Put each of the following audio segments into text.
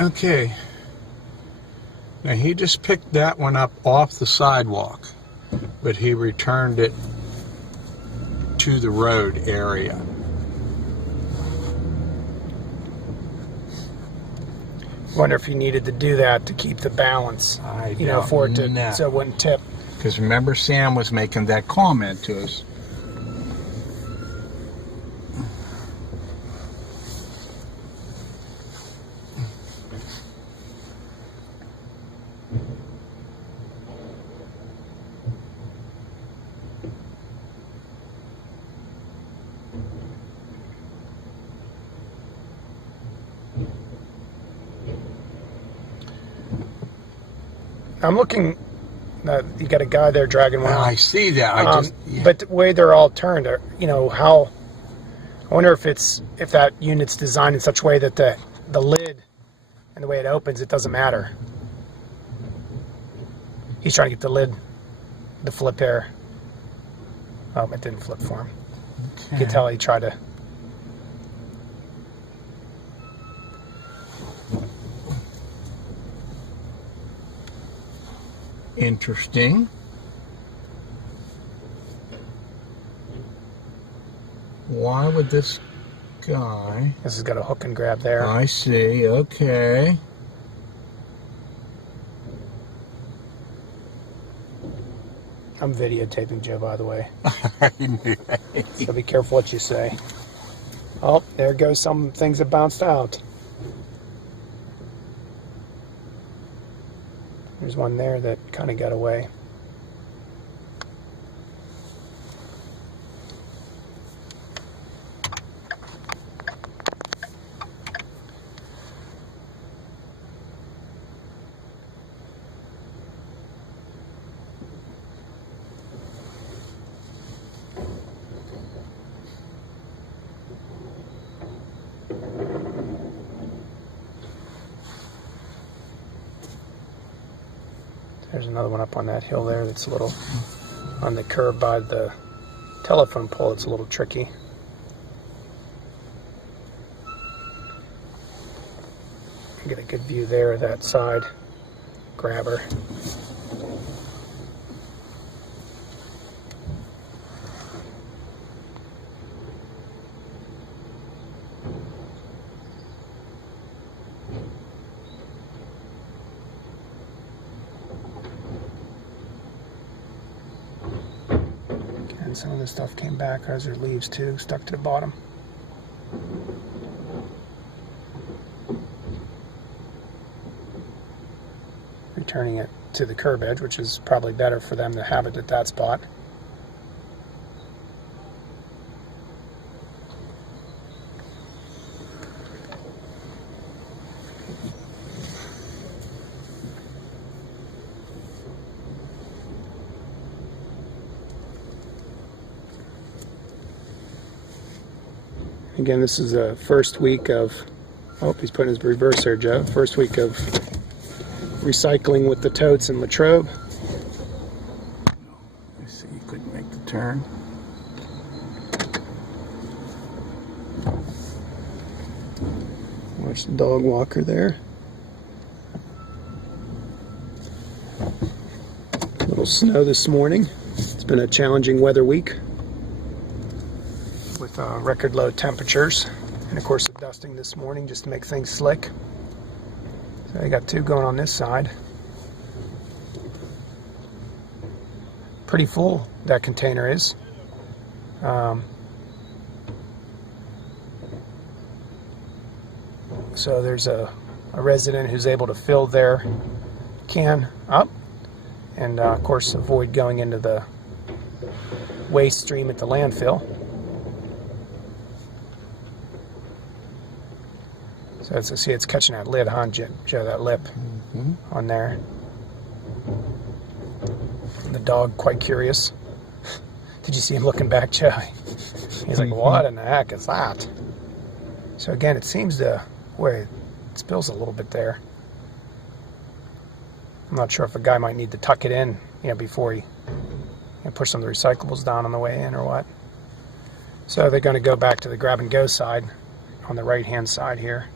Okay. Now he just picked that one up off the sidewalk, but he returned it to the road area. Wonder if he needed to do that to keep the balance, for it to, so it wouldn't tip. Because remember, Sam was making that comment to us. I'm looking. You got a guy there dragging one. I see that. But the way they're all turned, how. I wonder if that unit's designed in such a way that the lid and the way it opens, it doesn't matter. He's trying to get the lid, the flip there. Oh, it didn't flip for him. Okay. You can tell he tried to. Interesting. Why would this guy... This has got a hook and grab there. I see, okay. I'm videotaping Joe, by the way. I knew that. So be careful what you say. Oh, there goes some things that bounced out. There's one there that kind of got away. There's another one up on that hill there that's a little on the curb by the telephone pole. It's a little tricky. You get a good view there of that side grabber. And some of the stuff came back. Those are leaves too, stuck to the bottom. Returning it to the curb edge, which is probably better for them to have it at that spot. Again, this is the first week of, oh, he's putting his reverse there, Joe. First week of recycling with the totes in Latrobe. I see you couldn't make the turn. Watch the dog walker there. A little snow this morning. It's been a challenging weather week with record low temperatures, and of course the dusting this morning just to make things slick. So I got two going on this side. Pretty full that container is. So there's a resident who's able to fill their can up and of course avoid going into the waste stream at the landfill. So see, it's catching that lid, huh, Joe, that lip on there. And the dog, quite curious. Did you see him looking back, Joe? He's like, what in the heck is that? So again, it seems to, where it spills a little bit there. I'm not sure if a guy might need to tuck it in, before he push some of the recyclables down on the way in or what. So they're going to go back to the grab and go side on the right-hand side here.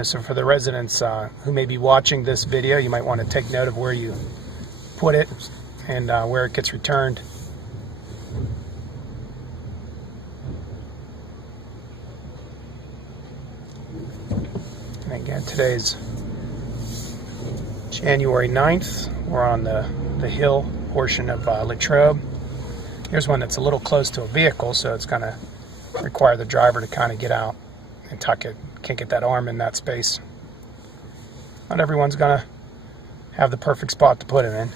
So for the residents who may be watching this video, you might want to take note of where you put it and where it gets returned. And again, today's January 9th. We're on the hill portion of Latrobe. Here's one that's a little close to a vehicle, so it's going to require the driver to kind of get out and tuck it. Can't get that arm in that space. Not everyone's going to have the perfect spot to put it in.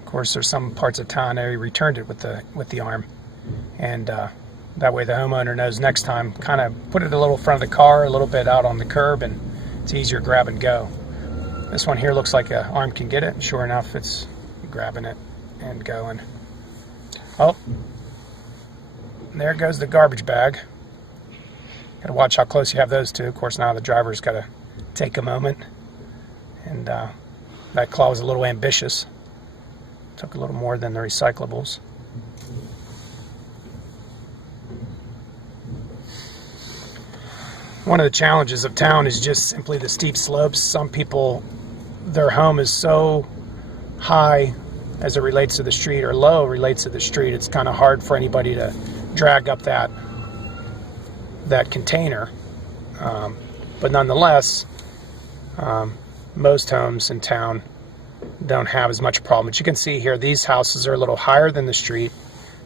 Of course, there's some parts of town they returned it with the arm, and that way the homeowner knows next time, kind of put it a little front of the car, a little bit out on the curb, and it's easier to grab and go. This one here looks like an arm can get it. Sure enough, it's grabbing it and going. Oh, there goes the garbage bag. Got to watch how close you have those two. Of course, now the driver's got to take a moment, and that claw was a little ambitious. Took a little more than the recyclables. One of the challenges of town is just simply the steep slopes. Some people, their home is so high as it relates to the street, or low relates to the street, it's kind of hard for anybody to drag up that container. But nonetheless, most homes in town don't have as much problem. But you can see here, these houses are a little higher than the street,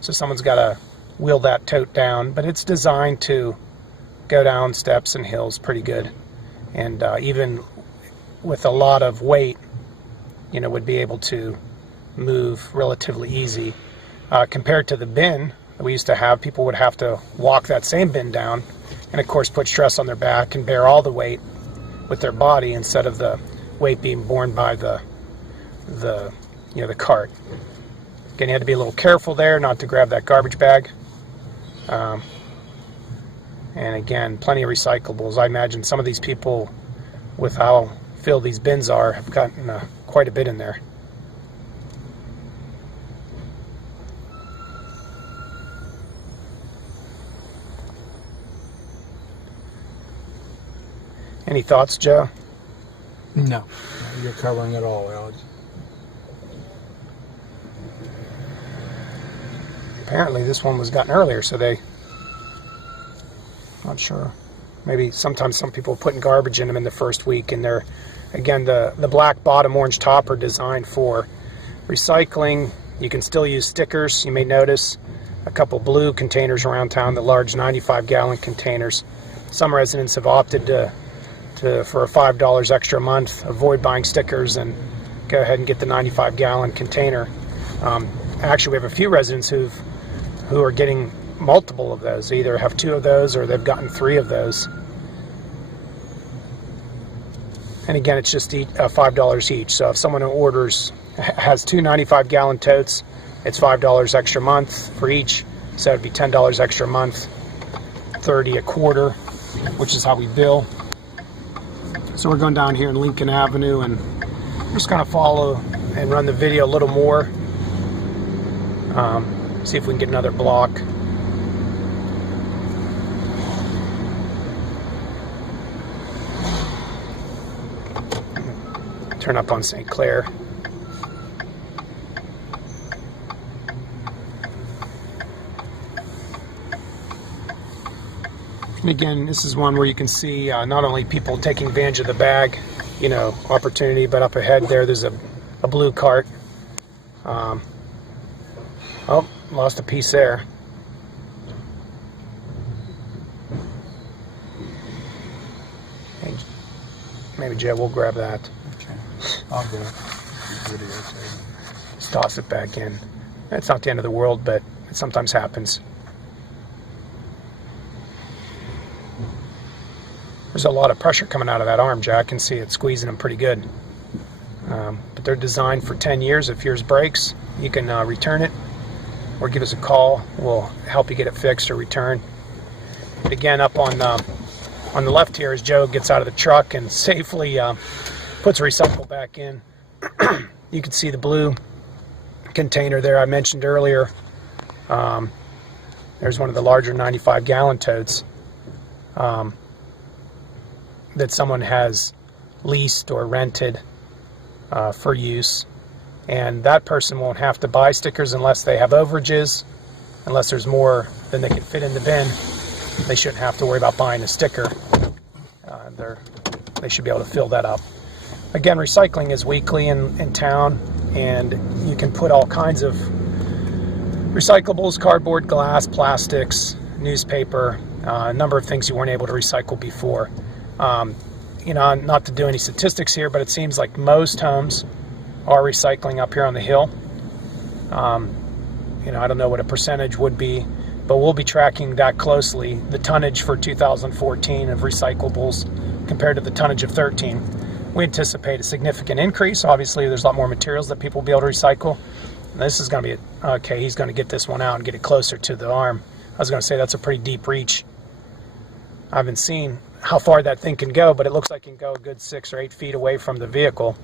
so someone's got to wheel that tote down, but it's designed to go down steps and hills pretty good, and even with a lot of weight, would be able to move relatively easy. Compared to the bin that we used to have, people would have to walk that same bin down, and of course put stress on their back and bear all the weight with their body instead of the weight being borne by the cart. Again, you had to be a little careful there not to grab that garbage bag. And again, plenty of recyclables. I imagine some of these people, with how filled these bins are, have gotten quite a bit in there. Any thoughts, Joe? No. You're covering it all, Alex. Apparently this one was gotten earlier, so they... Not sure. Maybe sometimes some people are putting garbage in them in the first week, and they're, again, the black bottom, orange top are designed for recycling. You can still use stickers. You may notice a couple blue containers around town, the large 95-gallon containers. Some residents have opted for $5 extra a month, avoid buying stickers and go ahead and get the 95-gallon container. Actually, we have a few residents who are getting multiple of those. They either have 2 of those or they've gotten 3 of those. And again, it's just $5 each. So if someone has 2 95-gallon totes, it's $5 extra a month for each. So it'd be $10 extra a month, $30 a quarter, which is how we bill. So we're going down here in Lincoln Avenue, and we're just going to follow and run the video a little more. See if we can get another block. Turn up on St. Clair. And again, this is one where you can see not only people taking advantage of the bag, opportunity, but up ahead there's a blue cart. Oh, lost a piece there. Hey, maybe Joe will grab that. I'll go. Just toss it back in. It's not the end of the world, but it sometimes happens. There's a lot of pressure coming out of that arm, Jack. I can see it squeezing them pretty good. But they're designed for 10 years. If yours breaks, you can return it or give us a call. We'll help you get it fixed or returned. But again, up on the left here, as Joe gets out of the truck and safely puts a recycle back in, you can see the blue container there I mentioned earlier. There's one of the larger 95-gallon totes that someone has leased or rented for use, and that person won't have to buy stickers unless they have overages, unless there's more than they can fit in the bin. They shouldn't have to worry about buying a sticker. They should be able to fill that up. Again, recycling is weekly in town, and you can put all kinds of recyclables, cardboard, glass, plastics, newspaper, a number of things you weren't able to recycle before. You know, not to do any statistics here, but it seems like most homes are recycling up here on the hill. You know, I don't know what a percentage would be, but we'll be tracking that closely, the tonnage for 2014 of recyclables compared to the tonnage of 13. We anticipate a significant increase. Obviously, there's a lot more materials that people will be able to recycle. And this is going to be, okay, he's going to get this one out and get it closer to the arm. I was going to say that's a pretty deep reach. I haven't seen how far that thing can go, but it looks like it can go a good 6 or 8 feet away from the vehicle.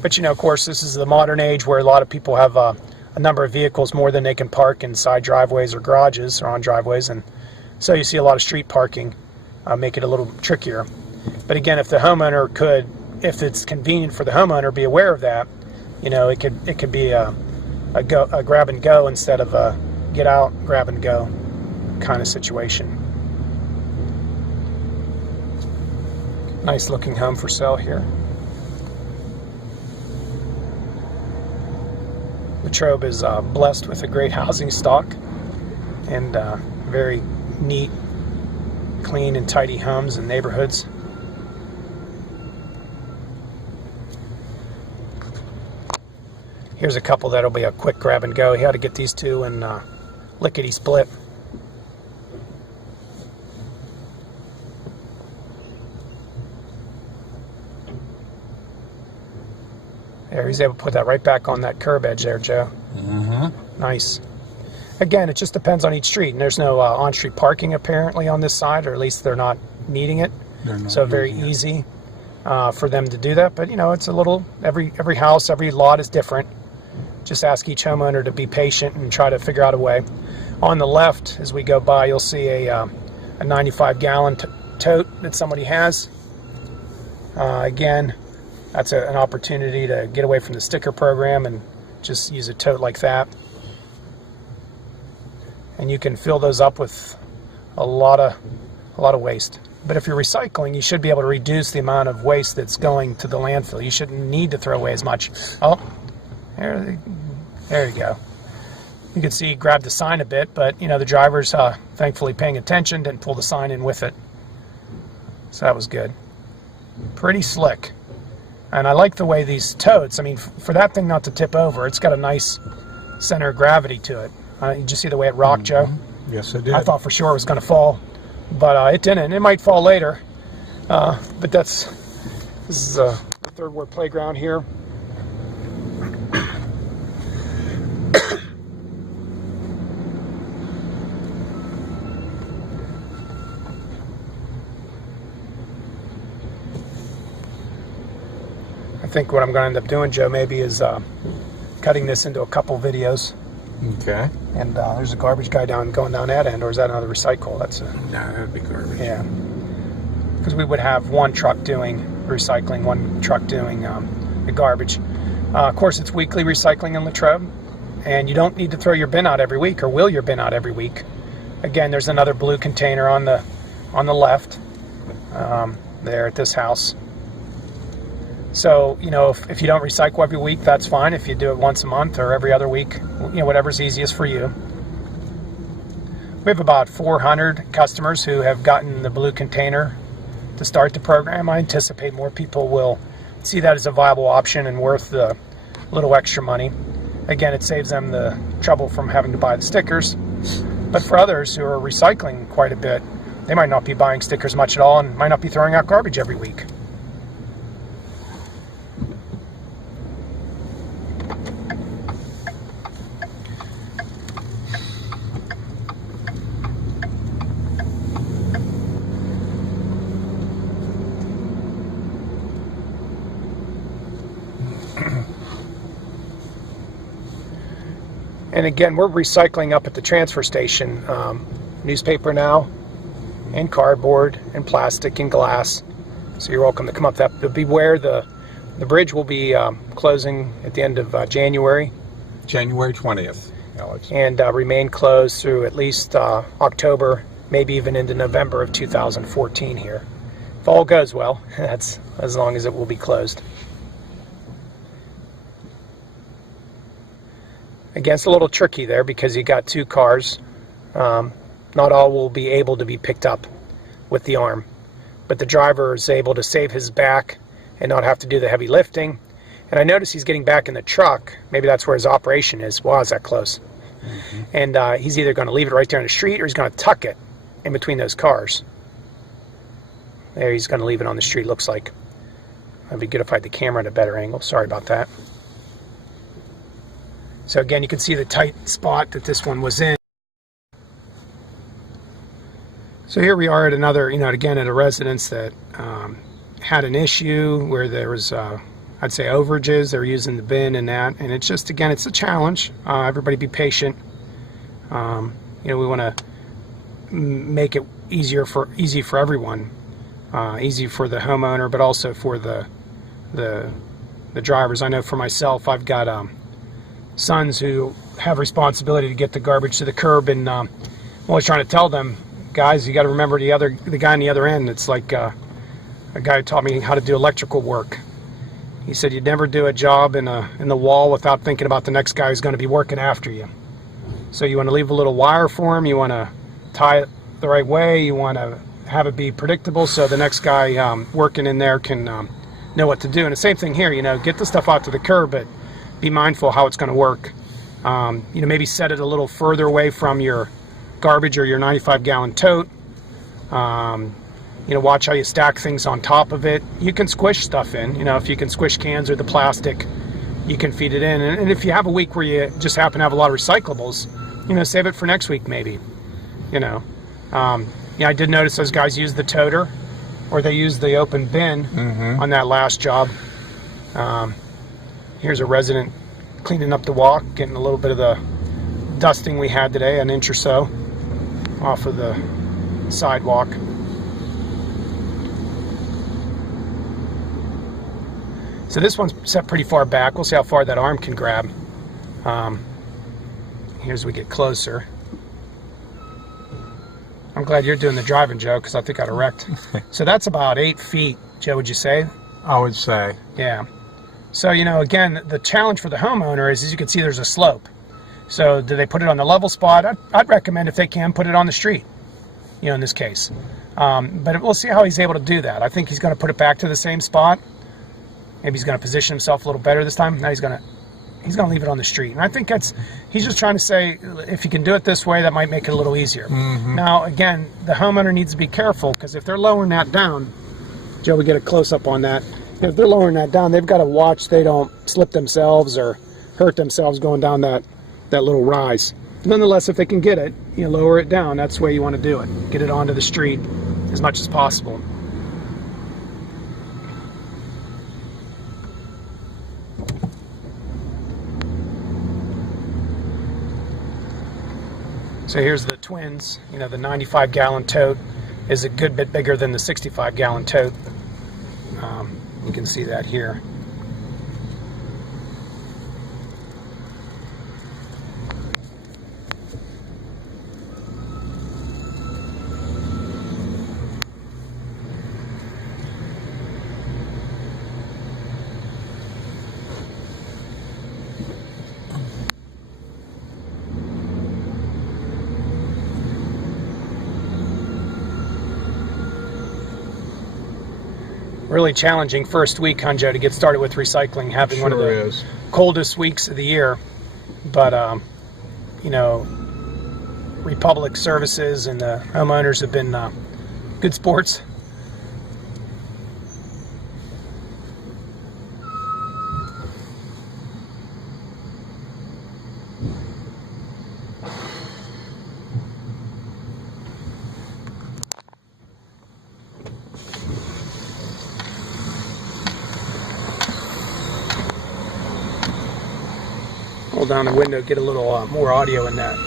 But you know, of course, this is the modern age where a lot of people have a number of vehicles, more than they can park inside driveways or garages or on driveways, and so you see a lot of street parking, make it a little trickier. But again, if the homeowner could, if it's convenient for the homeowner, be aware of that. You know, it could be a grab and go instead of a get out, grab and go kind of situation. Nice looking home for sale here. Latrobe is blessed with a great housing stock and very neat, clean and tidy homes and neighborhoods. Here's a couple that'll be a quick grab and go. He had to get these two in lickety split. There, he's able to put that right back on that curb edge there, Joe. Mm-hmm. Nice. Again, it just depends on each street, and there's no on-street parking apparently on this side, or at least they're not needing it. So very easy for them to do that. But you know, it's a little, every house, every lot is different. Just ask each homeowner to be patient and try to figure out a way. On the left, as we go by, you'll see a 95-gallon tote that somebody has. Again, that's an opportunity to get away from the sticker program and just use a tote like that. And you can fill those up with a lot of waste. But if you're recycling, you should be able to reduce the amount of waste that's going to the landfill. You shouldn't need to throw away as much. Oh, there you go. You can see he grabbed the sign a bit, but you know, the driver's thankfully paying attention, didn't pull the sign in with it. So that was good. Pretty slick. And I like the way these totes, I mean, for that thing not to tip over, it's got a nice center of gravity to it. Did you see the way it rocked, Joe? Yes, I did. I thought for sure it was going to fall, but it didn't. It might fall later, but this is the third ward playground here. I think what I'm going to end up doing, Joe, maybe is cutting this into a couple videos. Okay. And there's a garbage guy going down that end, or is that another recycle? No, that'd be garbage. Yeah. Because we would have one truck doing recycling, one truck doing the garbage. Of course, it's weekly recycling in Latrobe, and you don't need to throw your bin out every week or wheel your bin out every week. Again, there's another blue container on the left there at this house. So, you know, if you don't recycle every week, that's fine. If you do it once a month or every other week, you know, whatever's easiest for you. We have about 400 customers who have gotten the blue container to start the program. I anticipate more people will see that as a viable option and worth the little extra money. Again, it saves them the trouble from having to buy the stickers. But for others who are recycling quite a bit, they might not be buying stickers much at all and might not be throwing out garbage every week. And again, we're recycling up at the transfer station. Newspaper now, and cardboard, and plastic, and glass. So you're welcome to come up that. But beware, the bridge will be closing at the end of January. January 20th, Alex. And remain closed through at least October, maybe even into November of 2014 here. If all goes well, that's as long as it will be closed. Again, it's a little tricky there because you got two cars. Not all will be able to be picked up with the arm, but the driver is able to save his back and not have to do the heavy lifting. And I notice he's getting back in the truck. Maybe that's where his operation is. Wow, is that close? Mm-hmm. And he's either going to leave it right there on the street or he's going to tuck it in between those cars. There, he's going to leave it on the street, looks like. It'd be good if I had the camera at a better angle. Sorry about that. So again, you can see the tight spot that this one was in. So here we are at another, again, at a residence that had an issue where there was, I'd say, overages. They were using the bin and that. And it's just, again, it's a challenge. Everybody be patient. We want to make it easy for everyone. Easy for the homeowner, but also for the drivers. I know for myself, I've got sons who have responsibility to get the garbage to the curb, and I'm always trying to tell them, guys, you got to remember the guy on the other end. It's like a guy who taught me how to do electrical work. He said you'd never do a job in the wall without thinking about the next guy who's going to be working after you. So you want to leave a little wire for him. You want to tie it the right way. You want to have it be predictable so the next guy working in there can know what to do. And the same thing here. Get the stuff out to the curb, but be mindful how it's going to work. Maybe set it a little further away from your garbage or your 95-gallon tote. Watch how you stack things on top of it. You can squish stuff in. If you can squish cans or the plastic, you can feed it in. And if you have a week where you just happen to have a lot of recyclables, save it for next week maybe. I did notice those guys use the toter, or they use the open bin on that last job. Here's a resident cleaning up the walk, getting a little bit of the dusting we had today, an inch or so off of the sidewalk. So this one's set pretty far back. We'll see how far that arm can grab. Here as we get closer. I'm glad you're doing the driving, Joe, because I think I'd have wrecked. So that's about 8 feet, Joe, would you say? I would say. Yeah. So, again, the challenge for the homeowner is, as you can see, there's a slope. So do they put it on the level spot? I'd recommend, if they can, put it on the street, in this case. But we'll see how he's able to do that. I think he's going to put it back to the same spot. Maybe he's going to position himself a little better this time. Now he's going to leave it on the street. And I think he's just trying to say, if you can do it this way, that might make it a little easier. Mm-hmm. Now, again, the homeowner needs to be careful, because if they're lowering that down, Joe, we get a close-up on that. If they're lowering that down, they've got to watch they don't slip themselves or hurt themselves going down that little rise. Nonetheless, if they can get it, lower it down. That's the way you want to do it. Get it onto the street as much as possible. So here's the twins. The 95-gallon tote is a good bit bigger than the 65-gallon tote. You can see that here. Really challenging first week, Joe, to get started with recycling, having one of the coldest weeks of the year. But, Republic Services and the homeowners have been good sports. Pull down the window, get a little more audio in that.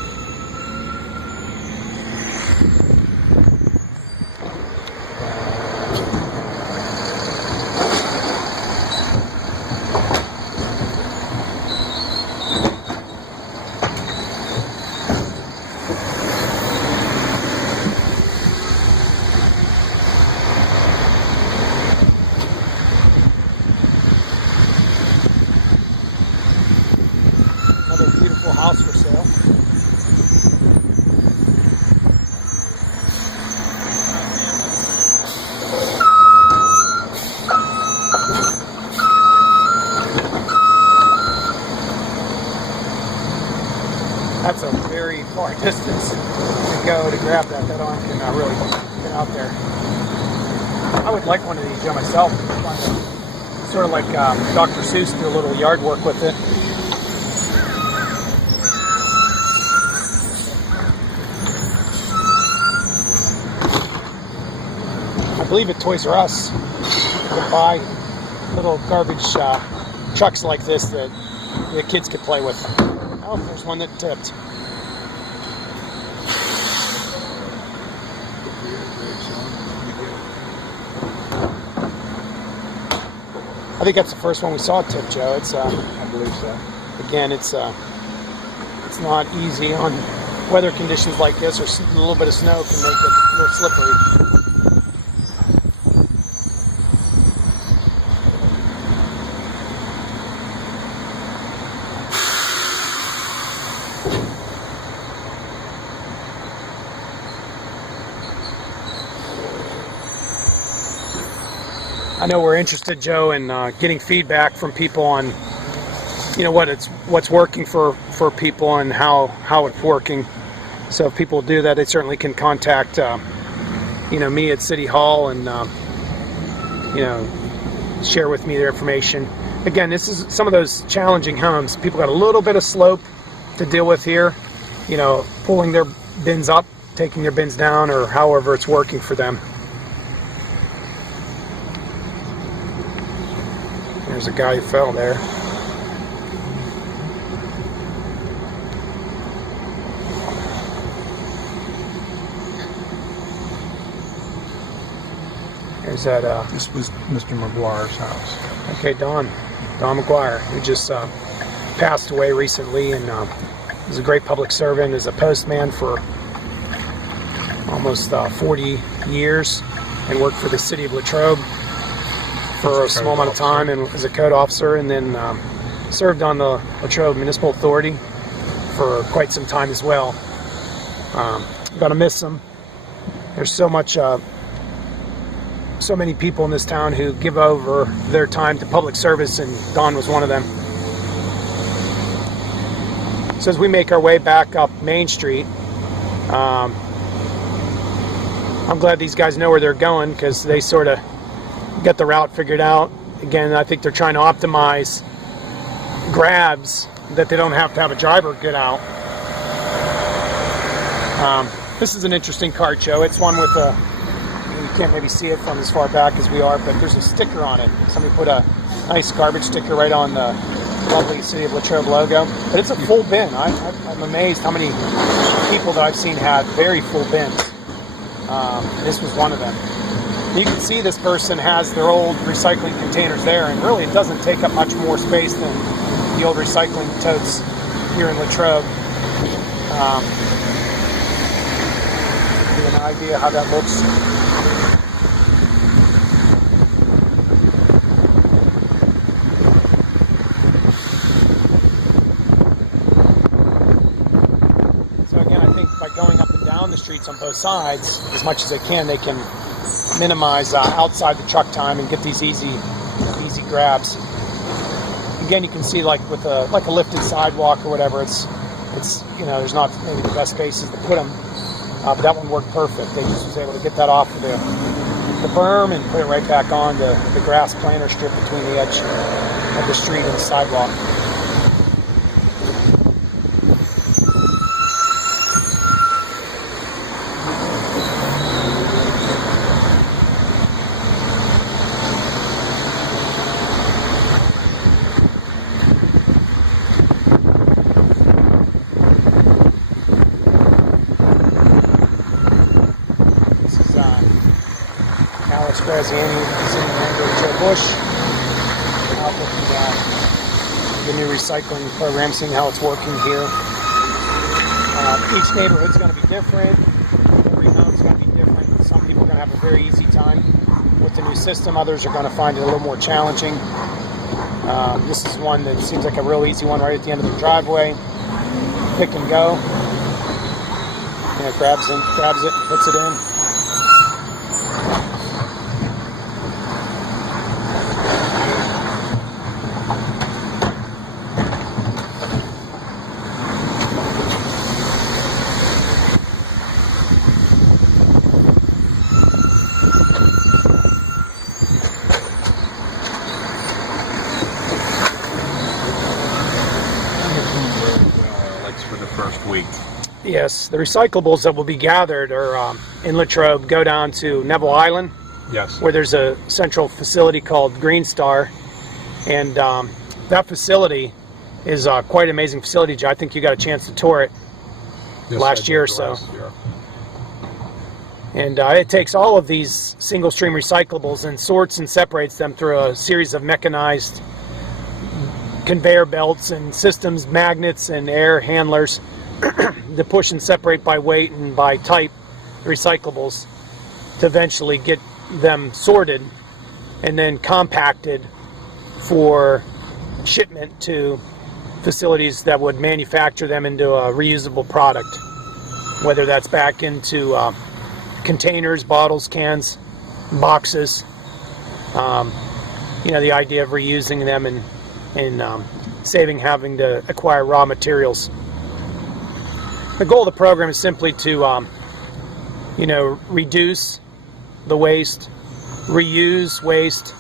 Another beautiful house for sale. That's a very far distance to go to grab that. That arm can really get out there. I would like one of these, Joe, myself. Sort of like Dr. Seuss, do a little yard work with it. I believe at Toys R Us, you can buy little garbage trucks like this that the kids could play with. Oh, there's one that tipped. I think that's the first one we saw tip, Joe. It's I believe so. again, it's not easy on weather conditions like this, or a little bit of snow can make it a little slippery. I know we're interested, Joe, in getting feedback from people on, what's working for people and how it's working. So if people do that, they certainly can contact, me at City Hall and, share with me their information. Again, this is some of those challenging homes. People got a little bit of slope to deal with here, pulling their bins up, taking their bins down, or however it's working for them. There's a guy who fell there. There's that. This was Mr. McGuire's house. Okay, Don McGuire, who just passed away recently, and was a great public servant as a postman for almost 40 years, and worked for the city of Latrobe for a small amount of time, and as a code officer, and then served on the Latrobe Municipal Authority for quite some time as well. Gonna miss him. There's so many people in this town who give over their time to public service, and Don was one of them. So as we make our way back up Main Street, I'm glad these guys know where they're going, because they sort of get the route figured out. Again, I think they're trying to optimize grabs that they don't have to have a driver get out. This is an interesting cart, Joe. It's one with a, you can't maybe see it from as far back as we are, but there's a sticker on it. Somebody put a nice garbage sticker right on the lovely City of Latrobe logo. But it's a full bin. I'm amazed how many people that I've seen had very full bins. This was one of them. You can see this person has their old recycling containers there, and really it doesn't take up much more space than the old recycling totes here in Latrobe. Give you an idea how that looks. So again, I think by going up and down the streets on both sides, as much as they can minimize outside the truck time and get these easy grabs. Again, you can see like with a lifted sidewalk or whatever, it's there's not maybe the best spaces to put them, but that one worked perfect. They just was able to get that off of the berm and put it right back on the grass planter strip between the edge of the street and the sidewalk. Alex Graziani sitting there with Joe Bush, out looking at the new recycling program, seeing how it's working here. Each neighborhood's going to be different. Every home's going to be different. Some people are going to have a very easy time with the new system. Others are going to find it a little more challenging. This is one that seems like a real easy one right at the end of the driveway. Pick and go. And it grabs it, puts it in. For the first week. Yes, the recyclables that will be gathered are in Latrobe go down to Neville Island. Yes. Where there's a central facility called Green Star, and that facility is quite an amazing facility. I think you got a chance to tour it last year or so. And it takes all of these single stream recyclables and sorts and separates them through a series of mechanized conveyor belts and systems, magnets and air handlers to push and separate by weight and by type recyclables to eventually get them sorted and then compacted for shipment to facilities that would manufacture them into a reusable product, whether that's back into containers, bottles, cans, boxes. You know, the idea of reusing them and saving having to acquire raw materials. The goal of the program is simply to, you know, reduce the waste, reuse waste,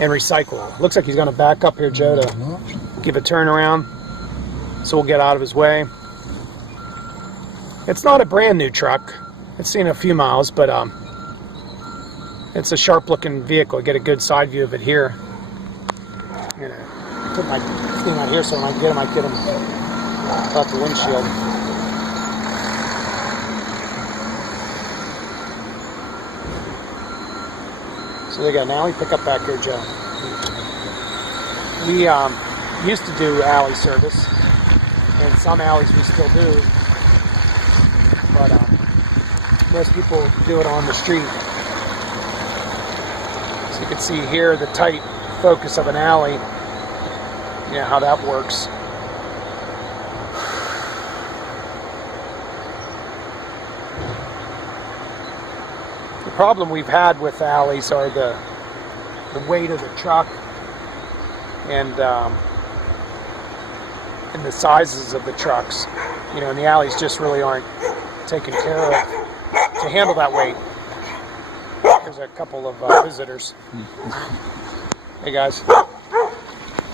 and recycle. Looks like he's going to back up here, Joe, to give a turnaround, so we'll get out of his way. It's not a brand new truck. It's seen a few miles, but it's a sharp-looking vehicle. Get a good side view of it here. I'm gonna put my thing out here so when I get him off the windshield. So they got an alley pickup back here, Joe. We used to do alley service, and some alleys we still do, but most people do it on the street. So you can see here the tight focus of an alley, you know, how that works. The problem we've had with alleys are the weight of the truck and the sizes of the trucks. You know, and the alleys just really aren't taken care of to handle that weight. There's a couple of visitors. Hey guys.